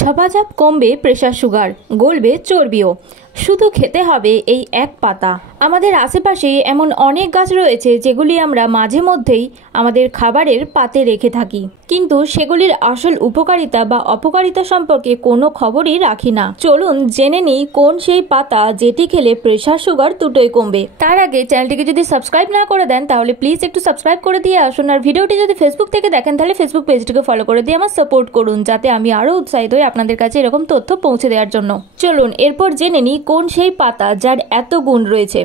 ঝপাঝপ কমবে pressure sugar, গলবে চর্বিও। শুধু খেতে হবে এই এক পাতা। আমাদের আশেপাশে এমন অনেক গাছ রয়েছে যেগুলি আমরা মাঝে মধ্যেই আমাদের খাবারের পাতে রেখে থাকি, কিন্তু সেগুলির আসল উপকারিতা বা অপকারিতা সম্পর্কে কোনো খবরই রাখি না। চলুন জেনে নিই কোন সেই পাতা যেটি খেলে প্রেসার সুগার দুটোই কমবে। তার আগে চ্যানেলটিকে যদি সাবস্ক্রাইব না করে দেন তাহলে প্লিজ একটু সাবস্ক্রাইব করে দিয়ে আসুন। আর ভিডিওটি যদি ফেসবুক থেকে দেখেন তাহলে ফেসবুক পেজটিকে ফলো করে দিয়ে আমার সাপোর্ট করুন, যাতে আমি আরো উৎসাহিত হই আপনাদের কাছে এরকম তথ্য পৌঁছে দেওয়ার জন্য। চলুন এরপর জেনে নিই কোন সেই পাতা যার এত গুণ রয়েছে।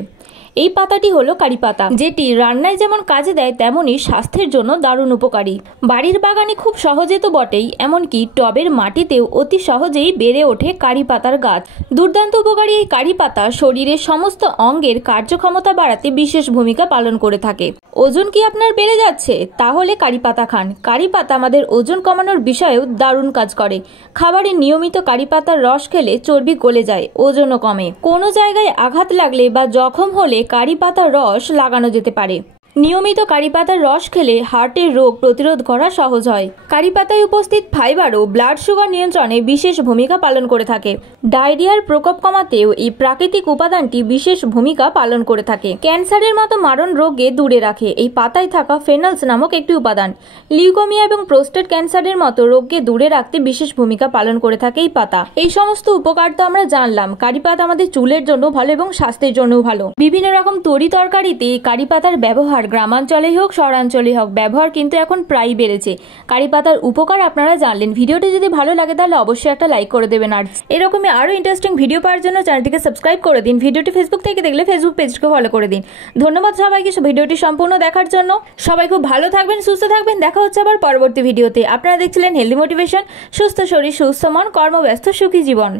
এই পাতাটি হলো কারি পাতা, যেটি রান্নায় যেমন কাজে দেয় তেমনই স্বাস্থ্যের জন্য দারুণ উপকারী। বাড়ির বাগানে খুব সহজে তো বটেই, এমনকি টবের মাটিতেও অতি সহজেই বেড়ে ওঠে কারি পাতার গাছ। দুর্দান্ত উপকারী এই কারি পাতা শরীরের সমস্ত অঙ্গের কার্যক্ষমতা বাড়াতে বিশেষ ভূমিকা পালন করে থাকে। ওজন কি আপনার বেড়ে যাচ্ছে? তাহলে কারি পাতা খান। কারি পাতা আমাদের ওজন কমানোর বিষয়েও দারুণ কাজ করে। খাবারে নিয়মিত কারি পাতার রস খেলে চর্বি গলে যায়, ওজনও কমে। কোনো জায়গায় আঘাত লাগলে বা জখম হলে কারি পাতার রস লাগানো যেতে পারে। নিয়মিত কারি পাতার রস খেলে হার্টের রোগ প্রতিরোধ করা সহজ হয়। কারি পাতায় উপস্থিত ফাইবারও ব্লাড সুগার নিয়ন্ত্রণে বিশেষ ভূমিকা পালন করে থাকে। ডায়রিয়ার প্রকোপ কমাতেও এই প্রাকৃতিক উপাদানটি বিশেষ ভূমিকা পালন করে থাকে। ক্যান্সারের মতো মারণ রোগকে দূরে রাখে এই পাতায় থাকা ফেনলস নামক একটি উপাদান। লিউকোমিয়া এবং প্রোস্টেট ক্যান্সারের মতো রোগকে দূরে রাখতে বিশেষ ভূমিকা পালন করে থাকে এই পাতা। এই সমস্ত উপকার তো আমরা জানলাম। কারি পাতা আমাদের চুলের জন্য ভালো এবং স্বাস্থ্যের জন্যও ভালো। বিভিন্ন রকম তরি তরকারিতে কারি পাতার ব্যবহার গ্রামাঞ্চলেই হোক শহরাঞ্চলেই হোক ব্যবহার কিন্তু এখন প্রায় বেড়েছে। কারি পাতার উপকার আপনারা জানলেন। ভিডিওটি যদি ভালো লাগে তাহলে অবশ্যই একটা লাইক করে দেবেন। আর এরকমই আরো ইন্টারেস্টিং ভিডিও পাওয়ার জন্য চ্যানেলটিকে সাবস্ক্রাইব করে দিন। ভিডিওটি ফেসবুক থেকে দেখলে ফেসবুক পেজকে ফলো করে দিন। ধন্যবাদ সবাইকে ভিডিওটি সম্পূর্ণ দেখার জন্য। সবাই খুব ভালো থাকবেন, সুস্থ থাকবেন। দেখা হচ্ছে আবার পরবর্তী ভিডিওতে। আপনারা দেখছিলেন হেলদি মোটিভেশন, সুস্থ শরীর সুস্থ মন, কর্মব্যস্ত সুখী জীবন।